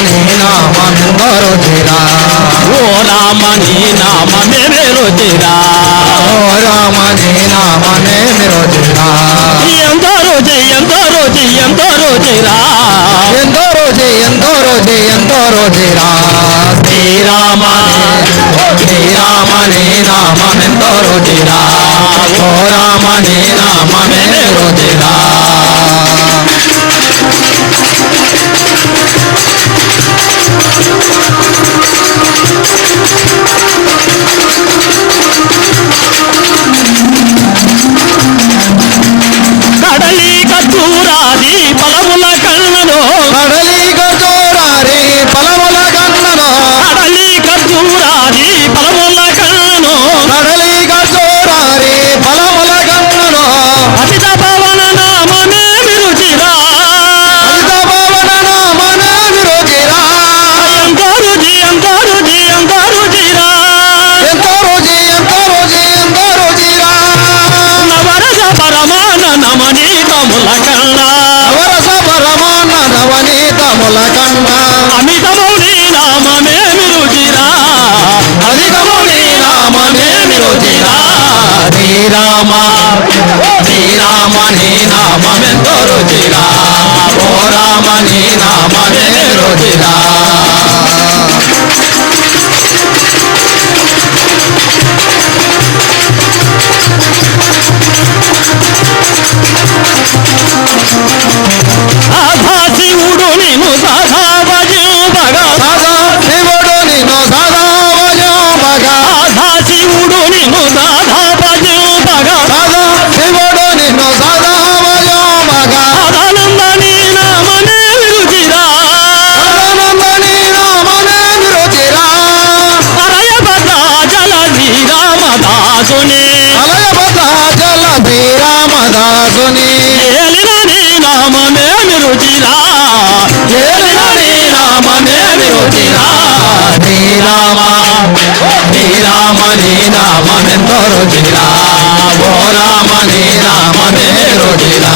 నీ నామమెంతో రుచిరా ఓ రామ నీ నామమే రుచిరా ఓ రామ నీ నామమేమి రుచిరా ఎంతో రుచి ఎంతో రుచి ఎంతో రుచిరా ఎంతో రుచి ఎంతో రుచి ఎంతో రుచిరా శ్రీరామ శ్రీరామ నీ నామమెంతో రుచిరా ఓ రామ నీ నామమేమి రుచిరా కడలి కచ్చూరాది ఫలముల కన్నను కడలి కచోరారి ఫలముల కన్నను కడలి కచ్చూరాది ఫలముల కన్నను కడలి కచోరారి ఫలముల కన్నను అతిత పవన నామమే రుచిరా అజిత పవన నామమేమి రుచిరా ఎంతో రుచి ఎంతో రుచి ఎంతో రుచిరా ఎంతో రుచి ఎంతో రుచి ఎంతో రుచిరా నవరస పరమాన నమనీతముల కన్నా నవరస పరమాన్న నవనీతముల కన్నా అమితము నీ నామమేమి రుచిరా అధికము నీ నామమేమి రుచిరా శ్రీరామ శ్రీరామ నీ నామమెంతో రుచిరా ఓ రామ నీ నామమేమి రుచిరా ఆధా శివుడు నిన్ను సదా భజింపగా సదా శివుడు నిన్ను సదా భజింపగా ఆధా శివుడు నిన్ను సదా భజింపగా సదా శివుడు నిన్ను సదా భజింపగా సదానంద నీ నామమే రుచిరా సదానందని నామమేమి రుచిరా హరయభద్ర జల శ్రీరామదాసుని అలయభద్రాచల శ్రీరామదాసుని ఏలిన నీ నామమేమి రుచిరా ఏలిన నీ నామమేమి రుచిరా శ్రీరామ శ్రీరామ నీ నామమెంతో రుచిరా ఓ రామ నీ నామమే రుచిరా